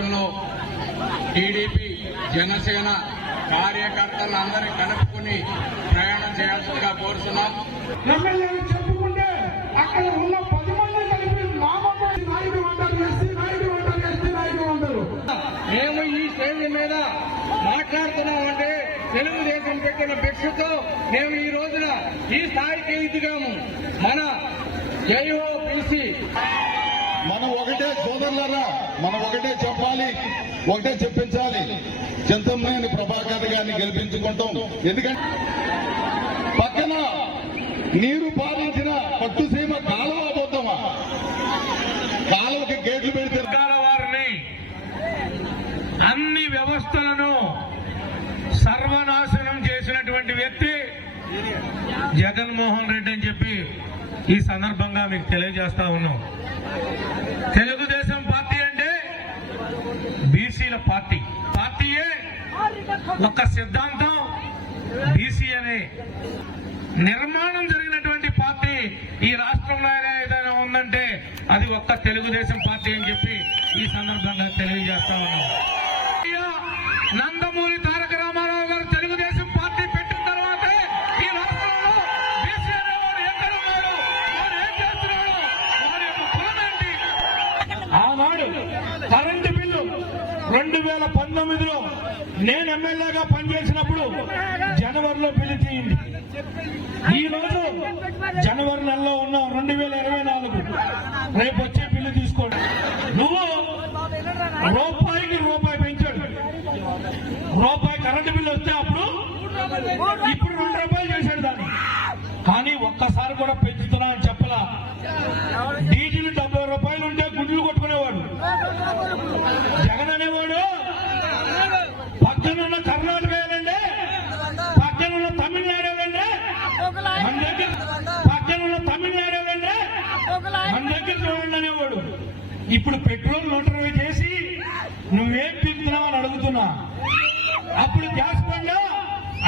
ఎలక్షన్లో టీడీపీ జనసేన కార్యకర్తలందరినీ కలుపుకుని ప్రయాణం చేయాల్సిందిగా కోరుతున్నాం. ఎమ్మెల్యేలు చెప్పుకుంటే అక్కడ ఉన్న పది మంది కలిపి మామూలు నాయుడు అంటారు ఎస్సీ నాయుడు అంటారు ఎస్టీ నాయుడు అంటారు మేము ఈ స్టేజ్ మీద మాట్లాడుతున్నామంటే తెలుగుదేశం పెట్టిన భిక్షతో మేము ఈ రోజున ఈ స్థాయికి ఎదిగాము మన జైఓ పిలిచి మనం ఒకటే సోదరులరా మనం ఒకటే చెప్పాలి ఒకటే చెప్పించాలి. చింతమనేని ప్రభాకర్ గారిని గెలిపించుకుంటాం. ఎందుకంటే పక్కన నీరు పాలించిన పట్టుసీమ కాలువ పోతామా కాలువకి గేట్లు పెడితే వారిని అన్ని వ్యవస్థలను సర్వనాశనం చేసినటువంటి వ్యక్తి జగన్మోహన్ రెడ్డి అని చెప్పి ఈ సందర్భంగా మీకు తెలియజేస్తా ఉన్నాం. తెలుగుదేశం పార్టీ అంటే బీసీల పార్టీ. పార్టీయే ఒక సిద్ధాంతం. బీసీ అనే నిర్మాణం జరిగినటువంటి పార్టీ ఈ రాష్ట్రంలో ఏదైనా ఉందంటే అది ఒక్క తెలుగుదేశం పార్టీ అని చెప్పి ఈ సందర్భంగా తెలియజేస్తా ఉన్నాం. నందమూరి రెండు వేల పంతొమ్మిదిలో నేను ఎమ్మెల్యేగా పనిచేసినప్పుడు జనవరిలో బిల్లు ఈ రోజు జనవరి నెలలో ఉన్నాం రెండు వేల ఇరవై నాలుగు రేపు వచ్చే బిల్లు తీసుకోండి. నువ్వు రూపాయికి రూపాయి పెంచాడు. రూపాయి కరెంటు బిల్లు వస్తే అప్పుడు ఇప్పుడు రెండు రూపాయలు చేశాడు దాన్ని. కానీ ఒక్కసారి కూడా మన దగ్గర చూడండి అనేవాడు. ఇప్పుడు పెట్రోల్ నూట ఇరవై చేసి నువ్వేం తింటున్నావు అని అడుగుతున్నా. అప్పుడు గ్యాస్ బండ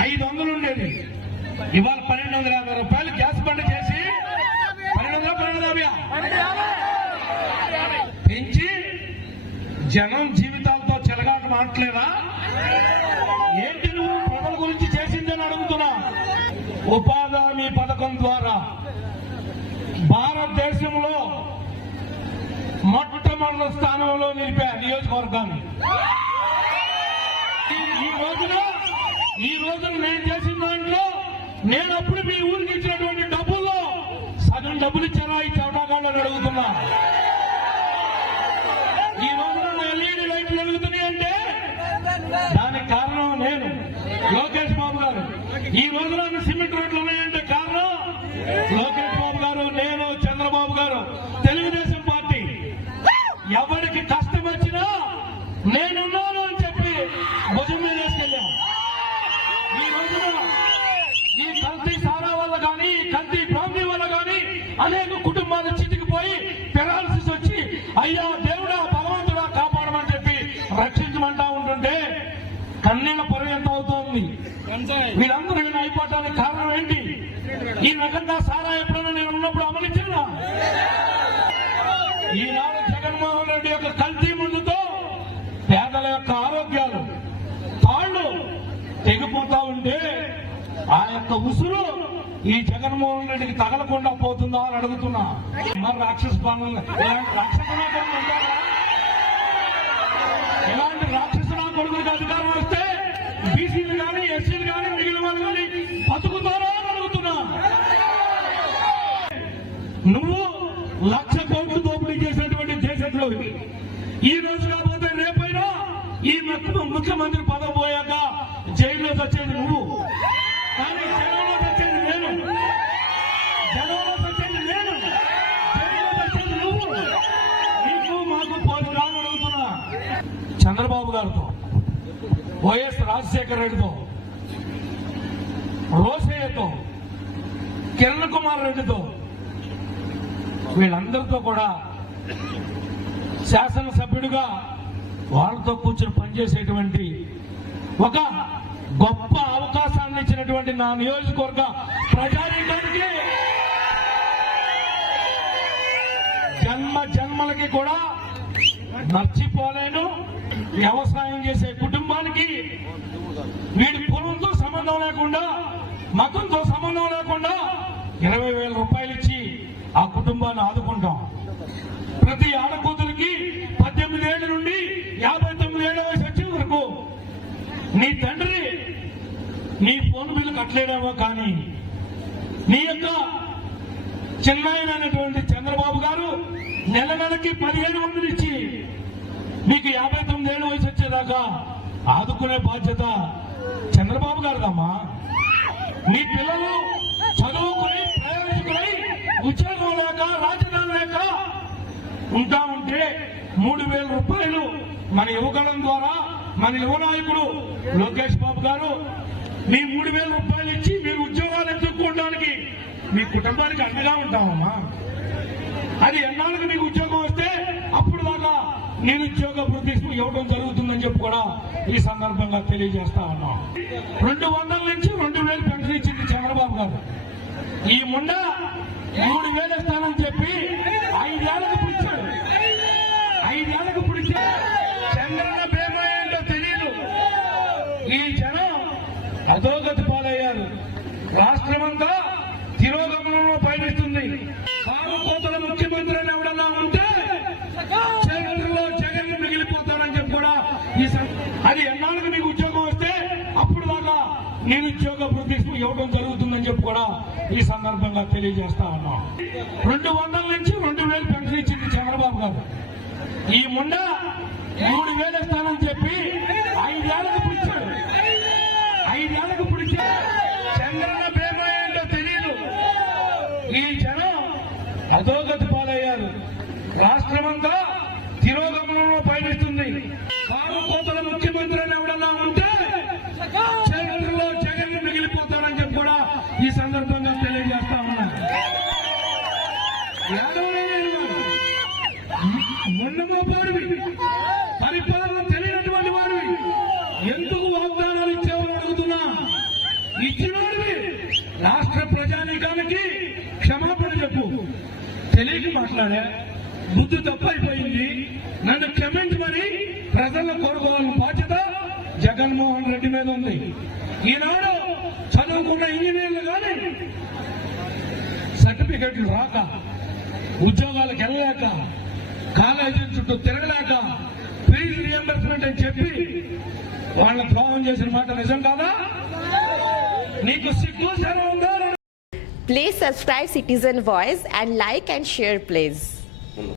ఐదు వందలు ఉండేది. ఇవాళ పన్నెండు వందల యాభై రూపాయలు గ్యాస్ బండ చేసి పన్నెండు వందల పన్నెండు యాభై పెంచి జనం జీవితాలతో చెలగాట మాట్లేదా ఏంటి నువ్వు ప్రజల గురించి చేసిందని అడుగుతున్నా. ఉపాధి హామీ పథకం ద్వారా భారతదేశంలో మొట్టమొదటి స్థానంలో నిలిపే నియోజకవర్గాన్ని. ఈ- రోజున ఈ రోజున నేను చేసిన దాంట్లో నేను అప్పుడు మీ ఊరికి ఇచ్చినటువంటి డబ్బుల్లో సగం డబ్బులు ఇచ్చారా? ఈ చవటాగాళ్ళు అడుగుతున్నా. ఈ రోజున ఎల్ఈడి లైట్లు వెలుగుతున్నాయి అంటే దానికి కారణం నేను లోకేష్ బాబు గారు. ఈ రోజున సిమెంట్ రోడ్లు ఉన్నాయంటే కారణం లోకేష్ బాబు గారు నేను చంద్రబాబు గారు తెలుగుదేశం పార్టీ ఎవరికి కష్టం వచ్చినా నేనున్నాను అని చెప్పి భుజం మీద వేసుకెళ్ళాం ఈ రోజున ఈ కల్తీ సారా వల్ల కానీ ఈ కల్తీ ప్రాంతీ వల్ల కానీ అనేక కుటుంబాలు చితికిపోయి పెరాలసిస్ వచ్చి అయ్యా దేవుడా భగవంతుడా కాపాడమని చెప్పి రక్షించమంటా ఉంటుంటే కన్నెల పొర ఎంత అవుతోంది? వీళ్ళందరూ ఈయన అయిపోవటానికి కారణం ఏంటి? ఈ రకంగా సారా ఎప్పుడైనా నేను ఉన్నప్పుడు అమలించినా ఈనాడు జగన్మోహన్ రెడ్డి యొక్క కల్తీ ముందుతో పేదల యొక్క ఆరోగ్యాలు తాళ్ళు తెగిపోతా ఉంటే ఆ యొక్క ఉసురు ఈ జగన్మోహన్ రెడ్డికి తగలకుండా పోతుందా అని అడుగుతున్నా. మరి రాక్షస పాలన ఇలాంటి రాక్షస నా రాక్షస నా కొడుకులకు అధికారం వస్తే బీసీలు కానీ ఎస్సీలు కానీ మిగిలిన వాళ్ళు కానీ బతుకుతారా అని అడుగుతున్నా. నువ్వు లక్ష కోట్లు దోపిడీ చేసినటువంటి దేశంలో ఈ రోజు కాకపోతే రేపైనా ఈ ముఖ్యమంత్రి చంద్రబాబు వైఎస్ రాజశేఖర రెడ్డితో రోసయ్యతో కిరణ్ కుమార్ రెడ్డితో వీళ్ళందరితో కూడా శాసనసభ్యుడిగా వాళ్ళతో కూర్చొని పనిచేసేటువంటి ఒక గొప్ప అవకాశాన్ని ఇచ్చినటువంటి నా నియోజకవర్గ ప్రజానీకానికి జన్మ జన్మలకి కూడా మర్చిపోలేను. వ్యవసాయం చేసే కుటుంబానికి వీడి పొలంతో సంబంధం లేకుండా మతంతో సంబంధం లేకుండా ఇరవై వేల రూపాయలు ఇచ్చి ఆ కుటుంబాన్ని ఆదుకుంటాం. ప్రతి ఆడకూతురికి పద్దెనిమిది ఏళ్ళ నుండి యాభై తొమ్మిది ఏళ్ళ వయసు వచ్చే వరకు నీ తండ్రి నీ ఫోన్ బిల్లు కట్టలేడేమో కానీ నీ యొక్క చిన్నాయనటువంటి చంద్రబాబు గారు నెల నెలకి పదిహేను వందలు ఇచ్చి మీకు యాభై తొమ్మిది వయసు వచ్చేదాకా ఆదుకునే బాధ్యత చంద్రబాబు గారిదమ్మా. మీ పిల్లలు చదువుకుని ప్రయోజకులై ఉద్యోగం లేక రాజధాని లేక ఉంటా ఉంటే మూడు వేల రూపాయలు మన యువగళం ద్వారా మన యువ నాయకుడు లోకేష్ బాబు గారు మీ మూడు వేల రూపాయలు ఇచ్చి మీరు ఉద్యోగాలు ఎత్తుక్కోవడానికి మీ కుటుంబానికి అండగా ఉంటామమ్మా. అది ఎన్నాళ్ళకి మీకు ఉద్యోగం వస్తే అప్పుడు దాకా నేను వృద్ధి ఇవ్వడం జరుగుతుందని చెప్పి కూడా ఈ సందర్భంగా తెలియజేస్తా ఉన్నాం. రెండు వందల నుంచి రెండు వేలు పెన్షన్ ఇచ్చింది చంద్రబాబు గారు. ఈ ముండ మూడు వేలు ఇస్తానని చెప్పి ఐదేళ్ళకు పిలిచాడు ఐదేళ్ళకు పిలిచాడు చంద్రన్న ప్రేమ ఏంటో తెలియదు ఈ జనం అధోగతి పాలయ్యారు. రాష్ట్రమంతా తిరోగమనం పయనిస్తుంది కారు కోతల ముఖ్యమంత్రి అని ఎవడన్నా ఉంటే చరిత్రలో జగన్ మిగిలిపోతాడని చెప్పి కూడా ఈ సం- అది ఎన్నాళ్ళకి మీకు ఉద్యోగం వస్తే అప్పుడు నిరుద్యోగ నేను వృద్ధి ఇవ్వడం జరుగుతుందని చెప్పి కూడా ఈ సందర్భంగా తెలియజేస్తా ఉన్నాం. రెండు వందల నుంచి రెండు వేలు పెన్షన్ ఇచ్చింది చంద్రబాబు గారు. ఈ ముండ మూడు వేలు ఇస్తానని చెప్పి ఐదేళ్ళకు పిలిచాడు ఐదేళ్ళకు పిలిచాడు చంద్రన్న ప్రేమ ఏంటో తెలియదు ఈ జనం అధోగతి పాలయ్యారు. రాష్ట్రమంతా ఇచ్చినోడివి. రాష్ట్ర ప్రజానీకానికి క్షమాపణ చెప్పు. తెలియక మాట్లాడా? బుద్ధి తప్పైపోయింది. నన్ను క్షమించమని ప్రజలను కోరుకోవాలని బాధ్యత జగన్మోహన్ రెడ్డి మీద ఉంది. ఈనాడు చదువుకున్న ఇంజనీర్లు కానీ సర్టిఫికెట్లు రాక ఉద్యోగాలకు వెళ్ళలేక కాలేజీల చుట్టూ తిరగలేక ఫీజు రియంబర్స్మెంట్ అని చెప్పి వాళ్ళని ద్రోహం చేసిన మాట నిజం కాదా? నీకు సిగ్గు శరం ఉందా Please subscribe Citizen Voice and like and share please.